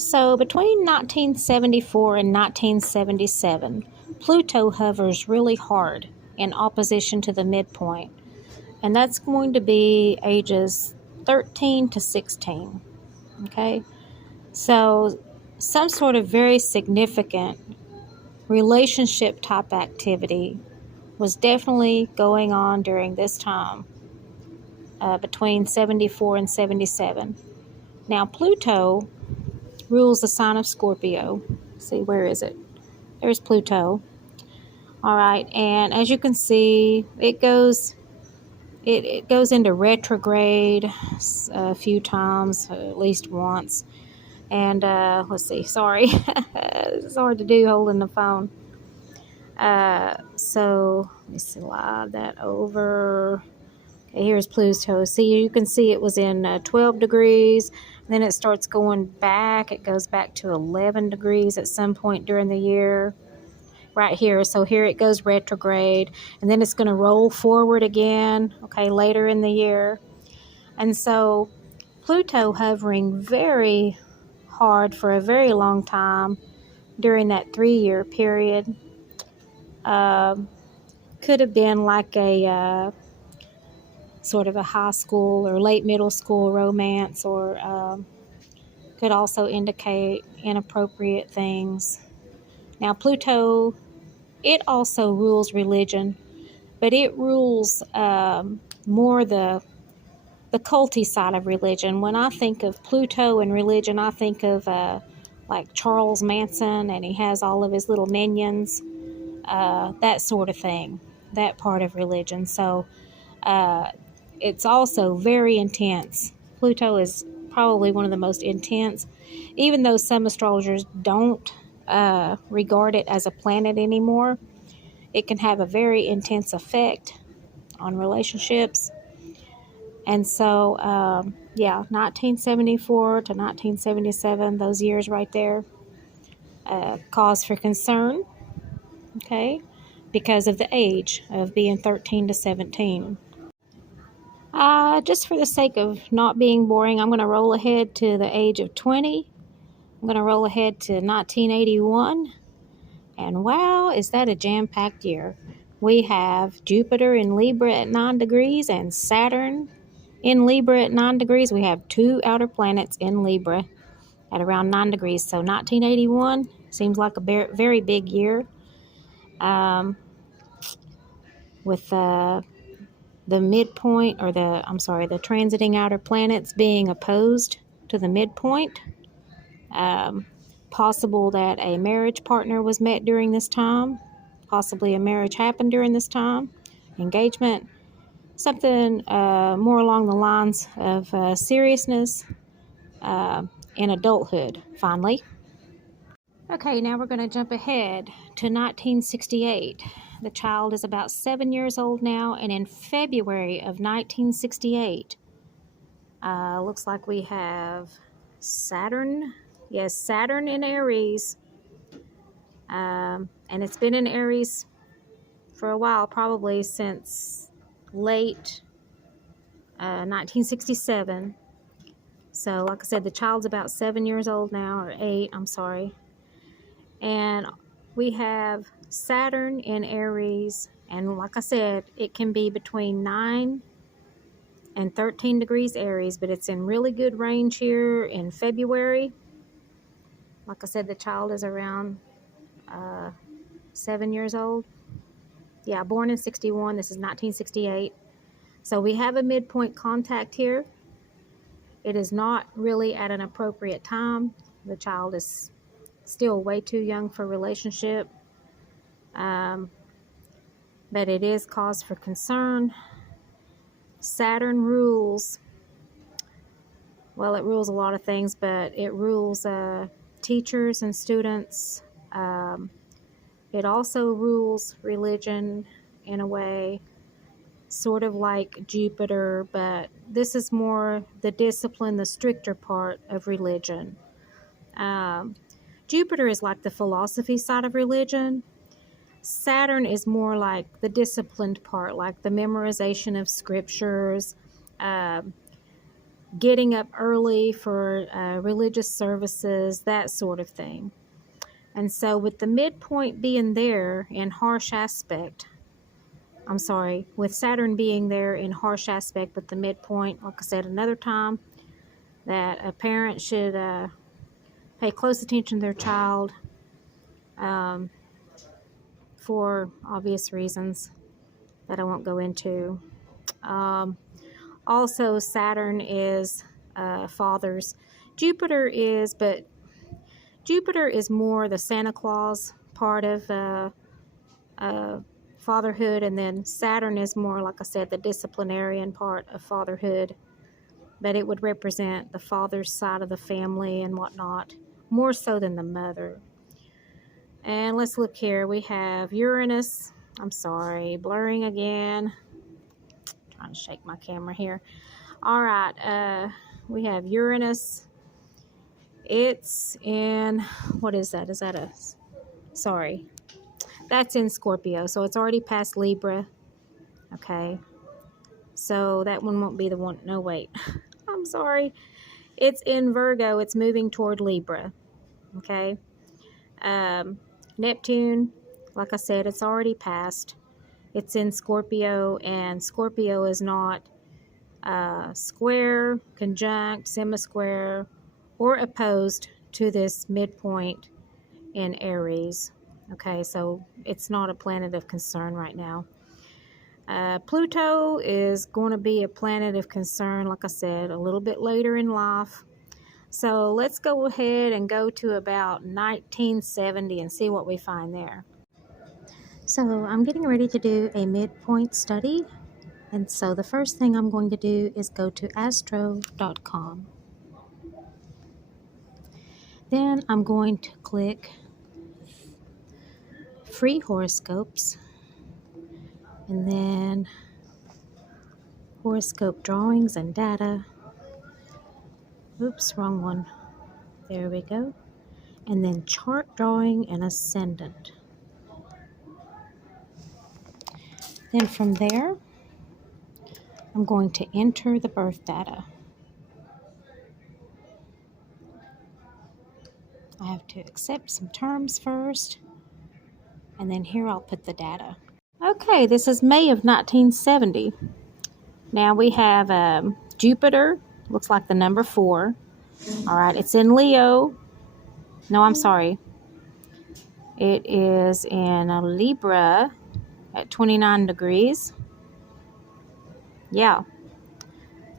So between 1974 and 1977, Pluto hovers really hard in opposition to the midpoint, and that's going to be ages 13 to 16. Okay, so some sort of very significant relationship type activity was definitely going on during this time between 74 and 77. Now, Pluto rules the sign of Scorpio. Let's see, where is it? There's Pluto. All right, and as you can see, it goes into retrograde a few times, at least once. And let's see, sorry, it's hard to do holding the phone. So let me slide that over. Okay, here's Pluto. See, you can see it was in 12 degrees. Then it starts going back. It goes back to 11 degrees at some point during the year. Right here. So here it goes retrograde. And then it's going to roll forward again, okay, later in the year. And so Pluto hovering very hard for a very long time during that 3-year period. Could have been like a sort of a high school or late middle school romance, or could also indicate inappropriate things. Now, Pluto, it also rules religion, but it rules more the culty side of religion. When I think of Pluto and religion, I think of like Charles Manson, and he has all of his little minions, that sort of thing, that part of religion. So it's also very intense. Pluto is probably one of the most intense, even though some astrologers don't regard it as a planet anymore. It can have a very intense effect on relationships. And so, 1974 to 1977, those years right there, cause for concern, okay, because of the age of being 13 to 17. Just for the sake of not being boring, I'm going to roll ahead to the age of 20. I'm going to roll ahead to 1981. And wow, is that a jam-packed year. We have Jupiter in Libra at 9 degrees and Saturn in Libra at 9 degrees. We have 2 outer planets in Libra at around 9 degrees. So 1981 seems like a very big year. With the midpoint, or the transiting outer planets being opposed to the midpoint. Possible that a marriage partner was met during this time. Possibly a marriage happened during this time. Engagement. Something more along the lines of seriousness in adulthood, finally. Okay, now we're going to jump ahead to 1968. The child is about 7 years old now, and in February of 1968, looks like we have Saturn. Yes, Saturn in Aries. And it's been in Aries for a while, probably since late 1967. So, like I said, the child's about 7 years old now, or 8, I'm sorry. And we have Saturn in Aries, and like I said, it can be between 9 and 13 degrees Aries, but it's in really good range here in February. Like I said, the child is around 7 years old. Yeah, born in 61. This is 1968. So we have a midpoint contact here. It is not really at an appropriate time. The child is still way too young for relationship. But it is cause for concern. Saturn rules, well, it rules a lot of things, but it rules teachers and students. It also rules religion in a way, sort of like Jupiter, but this is more the discipline, the stricter part of religion. Jupiter is like the philosophy side of religion. Saturn is more like the disciplined part, like the memorization of scriptures, getting up early for religious services, that sort of thing. And so with the midpoint being there in harsh aspect, with Saturn being there in harsh aspect with the midpoint, like I said another time, that a parent should pay close attention to their child for obvious reasons that I won't go into. Also, Saturn is fathers. Jupiter is more the Santa Claus part of fatherhood, and then Saturn is more, like I said, the disciplinarian part of fatherhood. But it would represent the father's side of the family and whatnot, more so than the mother. And let's look here. We have Uranus. I'm sorry, blurring again. Trying to shake my camera here. All right, we have Uranus. It's in, what is that? Is that a, sorry. That's in Scorpio, so it's already past Libra. Okay. So that one won't be the one. No, wait. I'm sorry. It's in Virgo. It's moving toward Libra. Okay. Neptune, like I said, it's already passed. It's in Scorpio, and Scorpio is not square, conjunct, semisquare, or opposed to this midpoint in Aries. Okay, so it's not a planet of concern right now. Pluto is going to be a planet of concern, like I said, a little bit later in life. So let's go ahead and go to about 1970 and see what we find there. So I'm getting ready to do a midpoint study. And so the first thing I'm going to do is go to astro.com. Then I'm going to click free horoscopes, and then horoscope drawings and data. Oops, wrong one. There we go. And then chart drawing and ascendant. Then from there, I'm going to enter the birth data. I have to accept some terms first, and then here I'll put the data. Okay, this is May of 1970. Now we have Jupiter, looks like the number 4. All right, it's in Leo. No, I'm sorry. It is in Libra at 29 degrees. Yeah.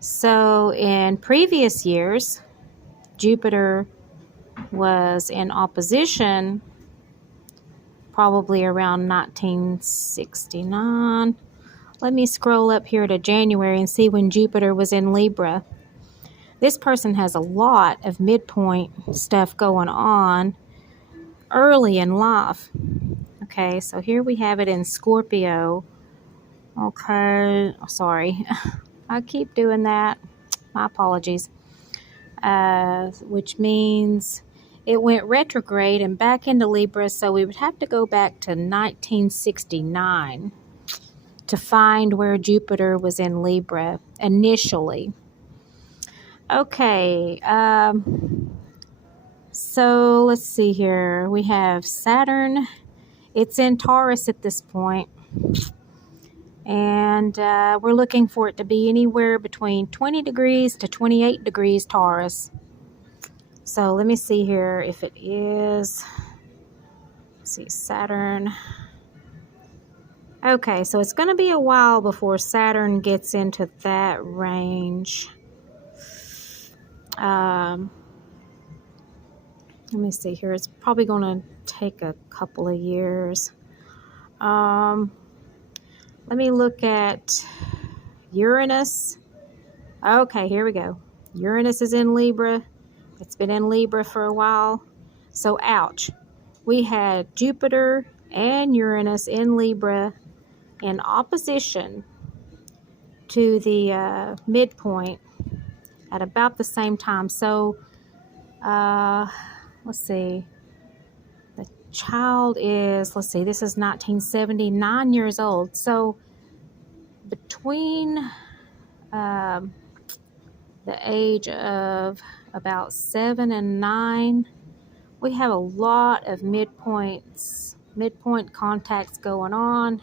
So in previous years, Jupiter was in opposition probably around 1969. Let me scroll up here to January and see when Jupiter was in Libra. This person has a lot of midpoint stuff going on early in life. Okay, so here we have it in Scorpio. Okay, sorry. I keep doing that. My apologies. Which means it went retrograde and back into Libra, so we would have to go back to 1969 to find where Jupiter was in Libra initially. Okay, so let's see here. We have Saturn. It's in Taurus at this point. And we're looking for it to be anywhere between 20 degrees to 28 degrees Taurus. So let me see here if it is. Let's see, Saturn. Okay, so it's going to be a while before Saturn gets into that range. Let me see here. It's probably going to take a couple of years. Let me look at Uranus. Okay, here we go. Uranus is in Libra. It's been in Libra for a while. So, ouch. We had Jupiter and Uranus in Libra in opposition to the midpoint at about the same time. So, let's see. The child is, this is 1979 years old. So, between the the age of about 7 and 9. We have a lot of midpoint contacts going on.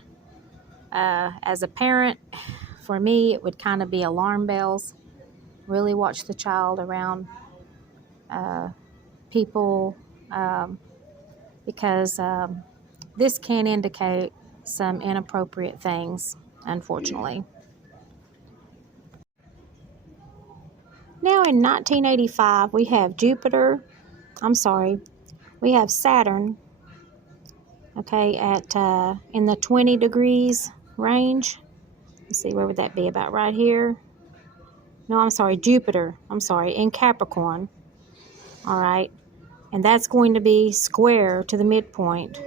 As a parent, for me, it would kind of be alarm bells. Really watch the child around people, because this can indicate some inappropriate things, unfortunately. Now in 1985, we have we have Saturn, okay, at in the 20 degrees range. Let's see, where would that be? About right here. No, I'm sorry, Jupiter. I'm sorry, in Capricorn. All right. And that's going to be square to the midpoint.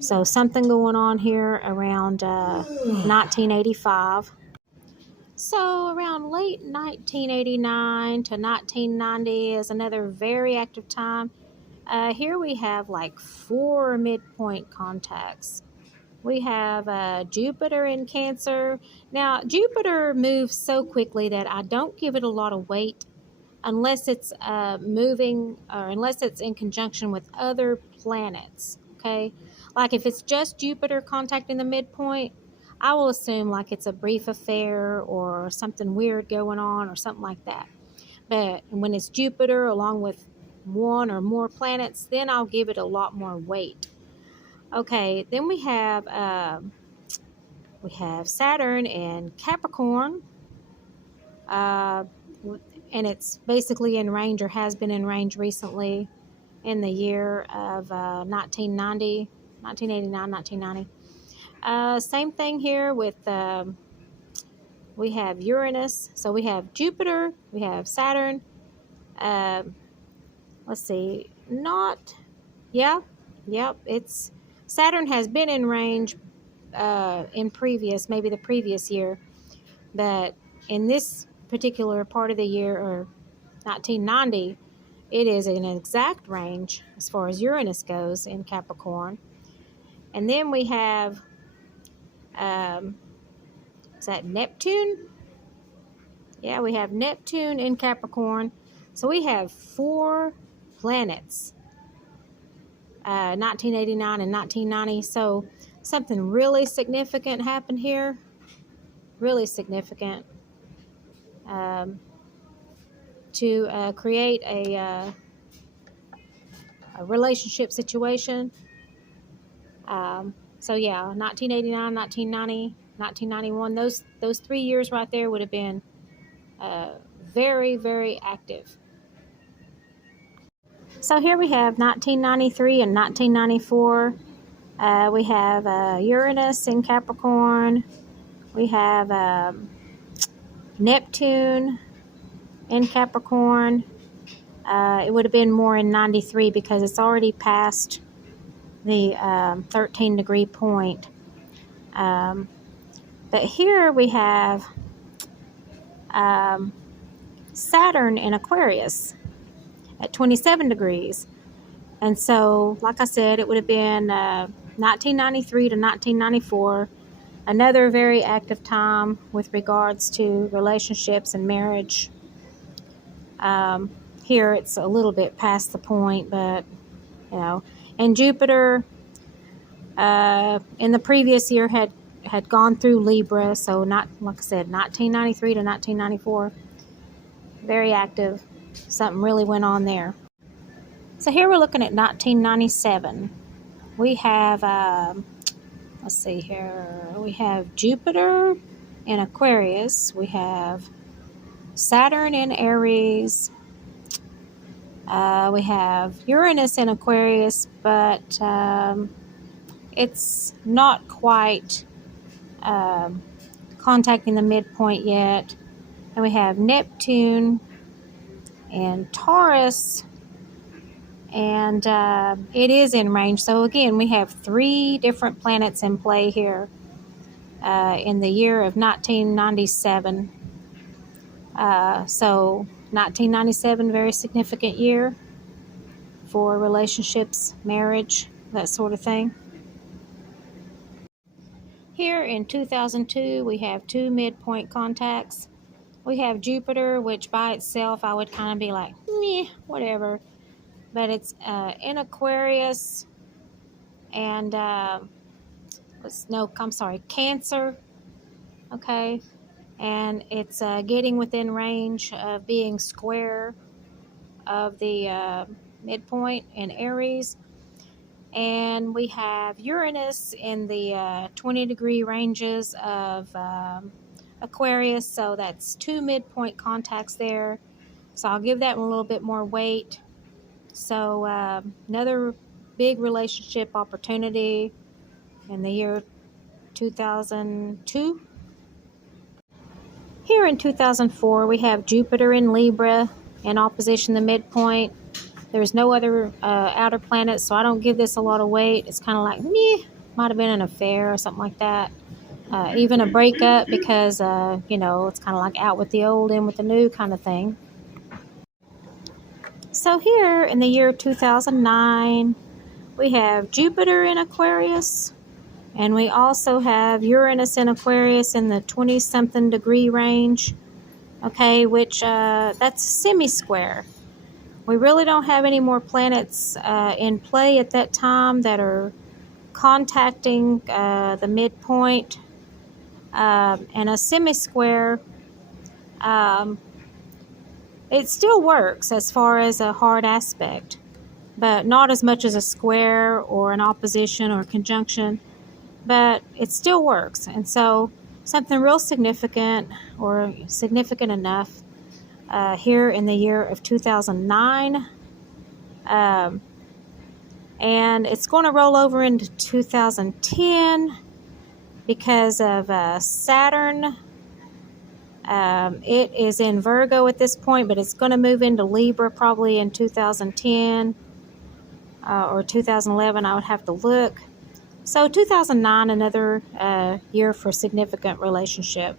So something going on here around 1985. So around late 1989 to 1990 is another very active time. Here we have like 4 midpoint contacts. We have Jupiter in Cancer. Now, Jupiter moves so quickly that I don't give it a lot of weight unless it's moving or unless it's in conjunction with other planets, okay? Like if it's just Jupiter contacting the midpoint, I will assume like it's a brief affair or something weird going on or something like that. But when it's Jupiter along with one or more planets, then I'll give it a lot more weight. Okay, then we have Saturn in Capricorn, and it's basically in range or has been in range recently in the year of 1989, 1990. Same thing here with we have Uranus. So we have Jupiter, we have Saturn. Let's see, it's Saturn has been in range maybe the previous year, but in this particular part of the year, or 1990, it is in an exact range as far as Uranus goes in Capricorn. And then we have, is that Neptune? Yeah, we have Neptune in Capricorn. So we have 4 planets, 1989 and 1990. So something really significant happened here. Really significant. To create a relationship situation. So yeah, 1989, 1990, 1991. Those 3 years right there would have been very, very active. So here we have 1993 and 1994. We have Uranus in Capricorn. We have Neptune in Capricorn. It would have been more in 93 because it's already past the 13 degree point. But here we have Saturn in Aquarius at 27 degrees. And so, like I said, it would have been 1993 to 1994, another very active time with regards to relationships and marriage. Here it's a little bit past the point, but, you know, and Jupiter in the previous year had gone through Libra, so not, like I said, 1993 to 1994, very active. Something really went on there. So here we're looking at 1997. We have, let's see here, we have Jupiter in Aquarius. We have Saturn in Aries. We have Uranus in Aquarius, but it's not quite contacting the midpoint yet. And we have Neptune and Taurus, and it is in range. So again, we have 3 different planets in play here in the year of 1997. So 1997, very significant year for relationships, marriage, that sort of thing. Here in 2002, we have 2 midpoint contacts. We have Jupiter, which by itself I would kind of be like, meh, whatever. But it's in Aquarius and Cancer. Okay, and it's getting within range of being square of the midpoint in Aries. And we have Uranus in the 20-degree ranges of Aquarius, so that's 2 midpoint contacts there. So I'll give that one a little bit more weight. So another big relationship opportunity in the year 2002. Here in 2004, we have Jupiter in Libra in opposition to midpoint. There's no other outer planets, so I don't give this a lot of weight. It's kind of like, meh, might have been an affair or something like that. Even a breakup because, it's kind of like out with the old, in with the new kind of thing. So here in the year 2009, we have Jupiter in Aquarius, and we also have Uranus in Aquarius in the 20-something degree range, okay, which that's semi-square. We really don't have any more planets in play at that time that are contacting the midpoint. And a semi-square, it still works as far as a hard aspect, but not as much as a square or an opposition or conjunction, but it still works. And so something real significant or significant enough here in the year of 2009. And it's going to roll over into 2010 because of Saturn. It is in Virgo at this point, but it's going to move into Libra probably in 2010 or 2011. I would have to look. So 2009, another year for significant relationship.